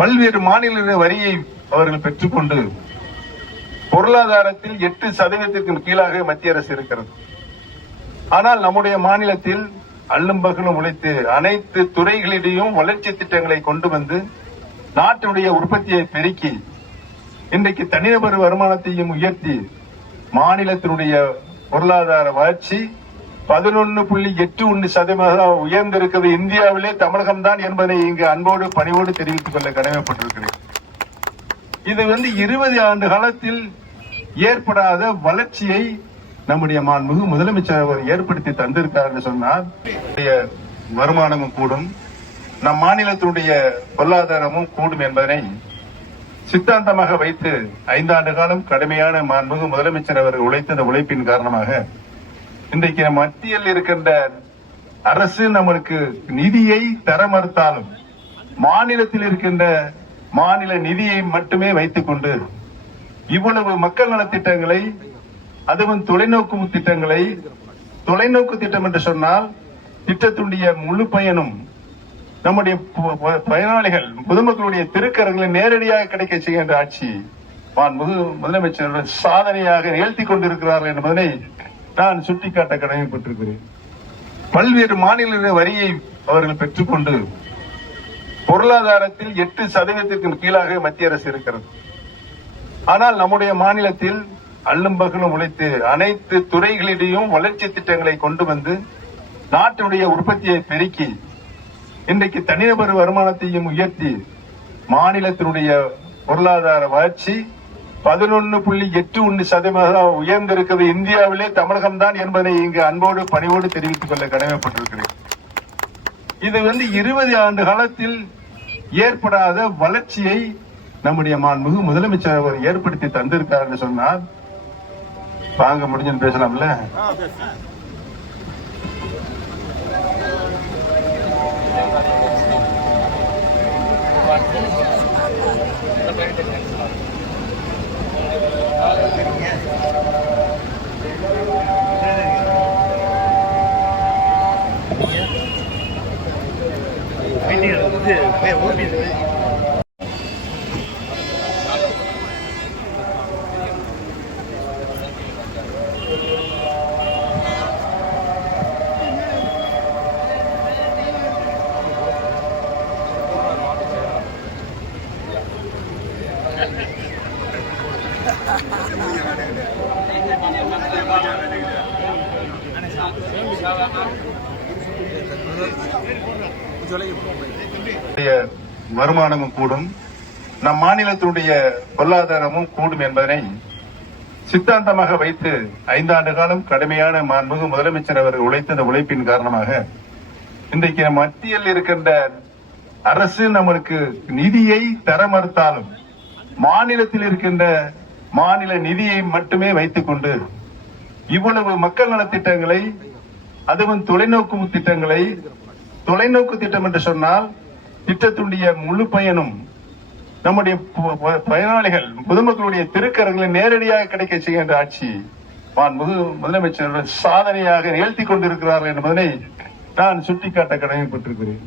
பல்வேறு மாநில வரியை அவர்கள் பெற்றுக்கொண்டு பொருளாதாரத்தில் 8% கீழாக மத்திய அரசு இருக்கிறது. ஆனால் நம்முடைய மாநிலத்தில் அல்லும் பகலும் உழைத்து அனைத்து துறைகளிடையும் வளர்ச்சி திட்டங்களை கொண்டு வந்து நாட்டினுடைய உற்பத்தியை பெருக்கி இன்றைக்கு தனிநபர் வருமானத்தையும் உயர்த்தி மாநிலத்தினுடைய பொருளாதார வளர்ச்சி 11.81% உயர்ந்திருக்கிறது. இந்தியாவிலே தமிழகம்தான் என்பதை இங்கு அன்போடு பணிவோடு தெரிவித்துக் கொள்ள கடமைப்பட்டிருக்கிறேன். இது 20 ஆண்டு காலத்தில் ஏற்படாத வளர்ச்சியை நம்முடைய மாண்புமிகு முதலமைச்சர் அவர் ஏற்படுத்தி தந்திருக்கார் என்று சொன்னால் வருமானமும் கூடும், நம் மாநிலத்தினுடைய பொருளாதாரமும் கூடும் என்பதனை சித்தாந்தமாக வைத்து 5 ஆண்டு காலம் கடுமையான மாண்புமிகு முதலமைச்சர் அவர் உழைத்த உழைப்பின் காரணமாக இன்றைக்கு மத்தியில் இருக்கின்ற அரசு நம்மளுக்கு நிதியை தர மறுத்தாலும் மாநிலத்தில் இருக்கின்ற மாநில நிதியை மட்டுமே வைத்துக் கொண்டு இவ்வளவு மக்கள் நலத்திட்டங்களை, அதுவும் தொலைநோக்கு திட்டங்களை, தொலைநோக்கு திட்டம் என்று சொன்னால் திட்டத்துடைய முழு பயனும் நம்முடைய பயனாளிகள் பொதுமக்களுடைய திருக்கரங்களை நேரடியாக கிடைக்க செய்கின்ற ஆட்சி மாண்புமிகு முதலமைச்சர் சாதனையாக நிகழ்த்தி கொண்டிருக்கிறார்கள் என்பதனை நான் சுட்டிக்காட்ட கடமைப்பட்டிருக்கிறேன். பல்வேறு மாநில வரியை அவர்கள் பெற்றுக்கொண்டு பொருளாதாரத்தில் 8% கீழாக மத்திய அரசு இருக்கிறது. ஆனால் நம்முடைய மாநிலத்தில் அல்லும் பகலும் உழைத்து அனைத்து துறைகளிடையும் வளர்ச்சி திட்டங்களை கொண்டு வந்து நாட்டினுடைய உற்பத்தியை பெருக்கி இன்றைக்கு தனிநபர் வருமானத்தையும் உயர்த்தி மாநிலத்தினுடைய பொருளாதார வளர்ச்சி 11.81% உயர்ந்திருக்கிறது. இந்தியாவிலே தமிழகம்தான் என்பதை இங்கு அன்போடு பணிவோடு தெரிவித்துக் கொள்ள கடமைப்பட்டிருக்கிறேன். இது 20 ஆண்டு காலத்தில் ஏற்படாத வளர்ச்சியை நம்முடைய மாண்புமிகு முதலமைச்சர் அவர் ஏற்படுத்தி தந்திருக்கார் என்று சொன்னால் வாங்க முடிஞ்சுன்னு பேசலாம்ல. வருமானமும் கூடும், நம் மாநிலத்தினுடைய பொருளாதாரமும் கூடும் என்பதனை சித்தாந்தமாக வைத்து 5 ஆண்டு காலம் கடுமையான மாண்புமிகு முதலமைச்சர் அவர் உழைத்த உழைப்பின் காரணமாக இன்றைக்கு மத்தியில் இருக்கின்ற அரசு நம்மளுக்கு நிதியை தர மறுத்தாலும் மாநிலத்தில் இருக்கின்ற மாநில நிதியை மட்டுமே வைத்துக் கொண்டு இவ்வளவு மக்கள் நலத்திட்டங்களை, அதுவும் தொலைநோக்கு திட்டங்களை, தொலைநோக்கு திட்டம் என்று சொன்னால் திட்டத்துடைய முழு பயனும் நம்முடைய பயனாளிகள் பொதுமக்களுடைய திருக்கரங்களை நேரடியாக கிடைக்க செய்கின்ற ஆட்சி மாண்புமிகு முதலமைச்சர் சாதனையாக நிகழ்த்தி கொண்டிருக்கிறார்கள் என்பதனை நான் சுட்டிக்காட்ட கடமைப்பட்டிருக்கிறேன்.